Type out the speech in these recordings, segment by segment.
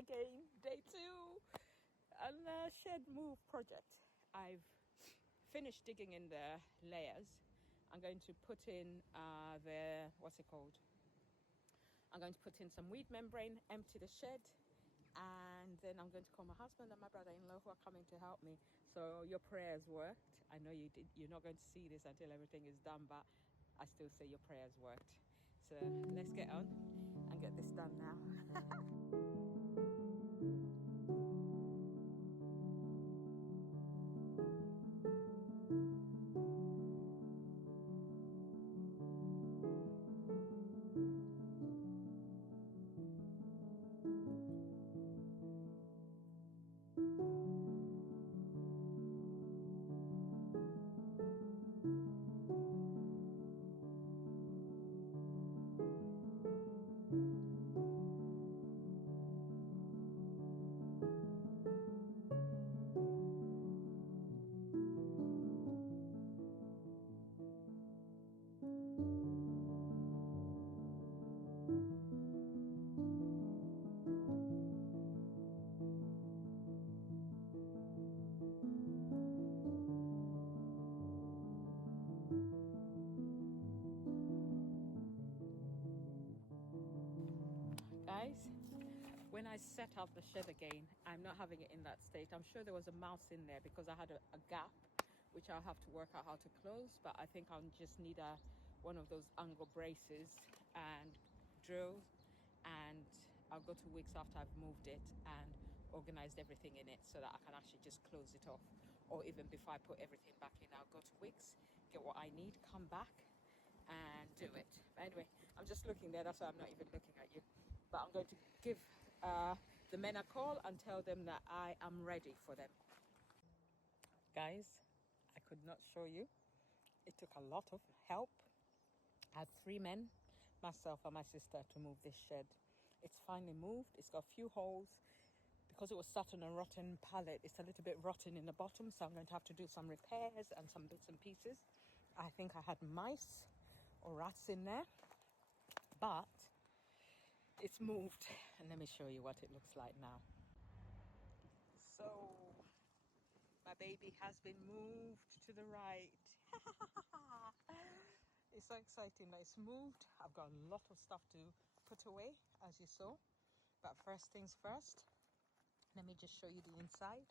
Again, day 2 on the shed move project. I've finished digging in the layers. I'm going to put in what's it called? I'm going to put in some weed membrane, empty the shed, and then I'm going to call my husband and my brother-in-law who are coming to help me. So your prayers worked. I know you did. You're not going to see this until everything is done, but I still say your prayers worked. So let's get on and get this done now. Guys, when I set up the shed again, I'm not having it in that state. I'm sure there was a mouse in there because I had a gap which I'll have to work out how to close, but I think I'll just need one of those angle braces and drill, and I'll go to Wix after I've moved it and organized everything in it so that I can actually just close it off. Or even before I put everything back in, I'll go to Wix, get what I need, come back and do it. But anyway, I'm just looking there, that's why I'm not even looking at you. But I'm going to give the men a call and tell them that I am ready for them. Guys, I could not show you. It took a lot of help. I had 3 men, myself and my sister, to move this shed. It's finally moved. It's got a few holes. Because it was sat on a rotten pallet, it's a little bit rotten in the bottom, so I'm going to have to do some repairs and some bits and pieces. I think I had mice or rats in there, but it's moved. And let me show you what it looks like now. So my baby has been moved to the right. It's so exciting that it's moved. I've got a lot of stuff to put away, as you saw. But first things first, let me just show you the inside.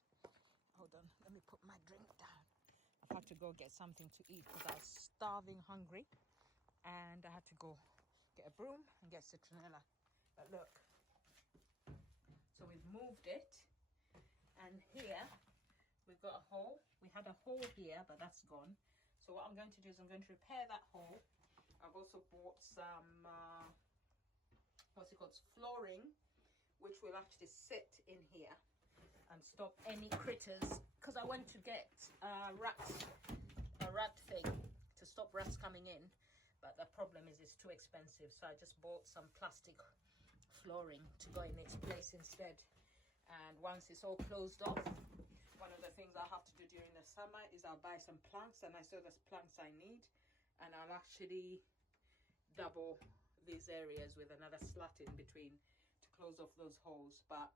Hold on, let me put my drink down. I've had to go get something to eat because I was starving hungry. And I had to go get a broom and get citronella. But look, so we've moved it. And here, we've got a hole. We had a hole here, but that's gone. So what I'm going to do is I'm going to repair that hole. I've also bought some, flooring, which will actually sit in here and stop any critters. Because I went to get a rat thing to stop rats coming in. But the problem is it's too expensive. So I just bought some plastic flooring to go in its place instead. And once it's all closed off, one of the things I'll have to do during the summer is I'll buy some planks, and I saw the planks I need, and I'll actually double these areas with another slat in between to close off those holes. But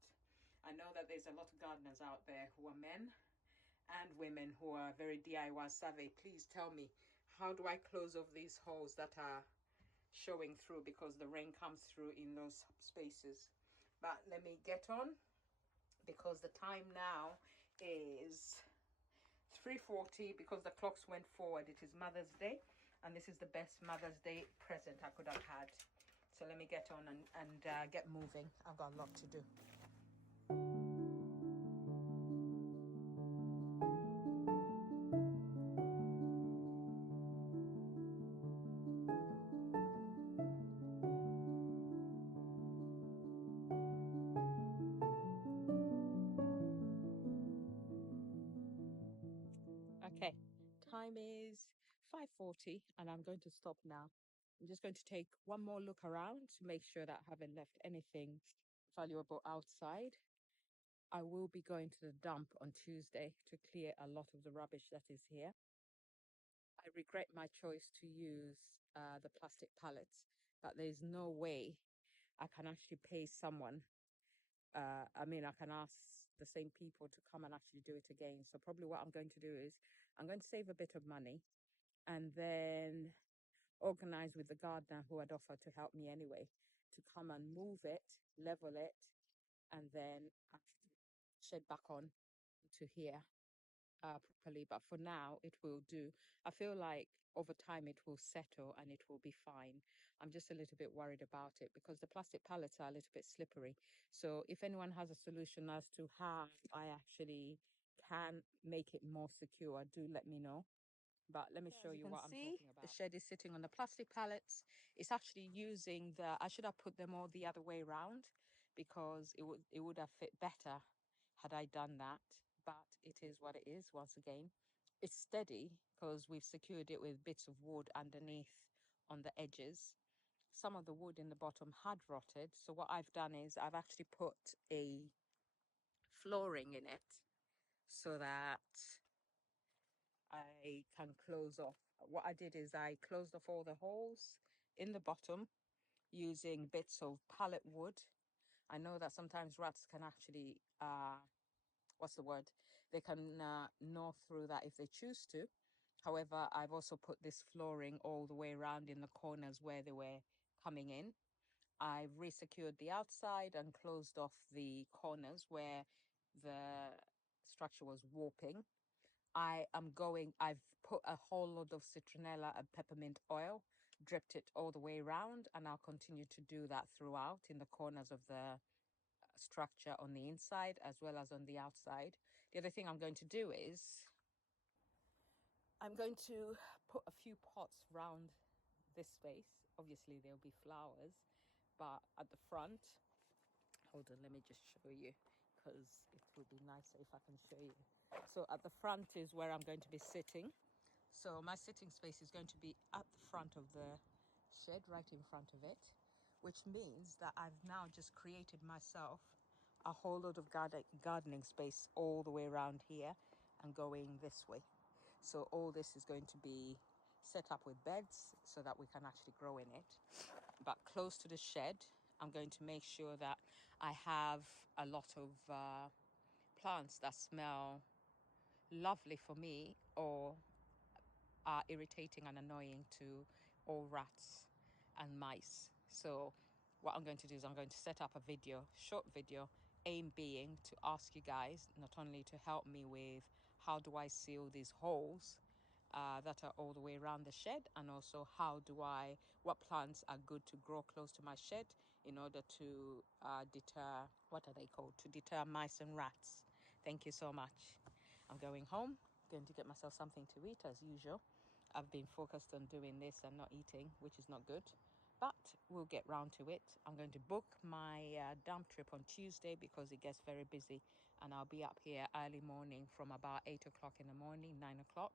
I know that there's a lot of gardeners out there who are men and women who are very DIY savvy. Please tell me, how do I close off these holes that are showing through because the rain comes through in those spaces? But let me get on, because the time now is 3:40 because the clocks went forward. It is Mother's Day, and this is the best Mother's Day present I could have had. So let me get on and get moving. I've got a lot to do. Okay, time is 5:40 and I'm going to stop now. I'm just going to take one more look around to make sure that I haven't left anything valuable outside. I will be going to the dump on Tuesday to clear a lot of the rubbish that is here. I regret my choice to use the plastic pallets, but there's no way I can actually pay someone I mean, I can ask the same people to come and actually do it again. So probably what I'm going to do is I'm going to save a bit of money and then organize with the gardener who had offered to help me anyway to come and move it, level it, and then actually shed back on to here properly. But for now, it will do. I feel like over time it will settle and it will be fine. I'm just a little bit worried about it because the plastic pallets are a little bit slippery. So if anyone has a solution as to how I actually can make it more secure, do let me know. But let me show you what I'm talking about. The shed is sitting on the plastic pallets. It's actually using I should have put them all the other way around because it would have fit better had I done that. But it is what it is once again. It's steady because we've secured it with bits of wood underneath on the edges. Some of the wood in the bottom had rotted. So what I've done is I've actually put a flooring in it so that I can close off. What I did is I closed off all the holes in the bottom using bits of pallet wood. I know that sometimes rats can actually, what's the word? They can gnaw through that if they choose to. However, I've also put this flooring all the way around in the corners where they were coming in. I've resecured the outside and closed off the corners where the structure was warping. I've put a whole lot of citronella and peppermint oil, dripped it all the way around, and I'll continue to do that throughout in the corners of the structure on the inside as well as on the outside. The other thing I'm going to do is I'm going to put a few pots round this space. Obviously, there'll be flowers, but at the front, hold on, let me just show you because it would be nicer if I can show you. So at the front is where I'm going to be sitting. So my sitting space is going to be at the front of the shed, right in front of it, which means that I've now just created myself a whole lot of gardening space all the way around here and going this way. So all this is going to be set up with beds so that we can actually grow in it. But close to the shed, I'm going to make sure that I have a lot of plants that smell lovely for me or are irritating and annoying to all rats and mice. So what I'm going to do is I'm going to set up a video, short video, aim being to ask you guys not only to help me with how do I seal these holes that are all the way around the shed, and also what plants are good to grow close to my shed in order to deter, what are they called, to deter mice and rats. Thank you so much. I'm going home, going to get myself something to eat as usual. I've been focused on doing this and not eating, which is not good, but we'll get round to it. I'm going to book my dump trip on Tuesday because it gets very busy, and I'll be up here early morning from about 8 o'clock in the morning, 9 o'clock,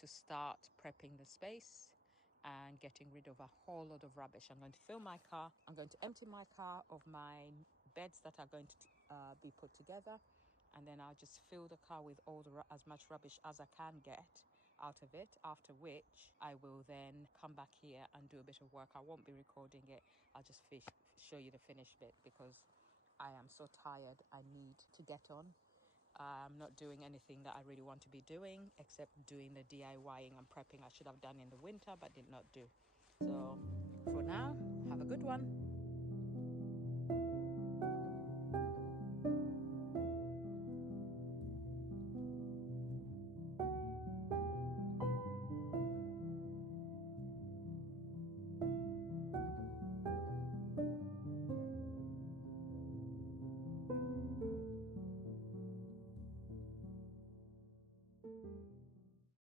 to start prepping the space and getting rid of a whole lot of rubbish. I'm going to fill my car. I'm going to empty my car of my beds that are going to be put together, and then I'll just fill the car with as much rubbish as I can get out of it, after which I will then come back here and do a bit of work. I won't be recording it. I'll just show you the finished bit because I am so tired. I need to get on. I'm not doing anything that I really want to be doing except doing the DIYing and prepping I should have done in the winter but did not do. So for now, have a good one.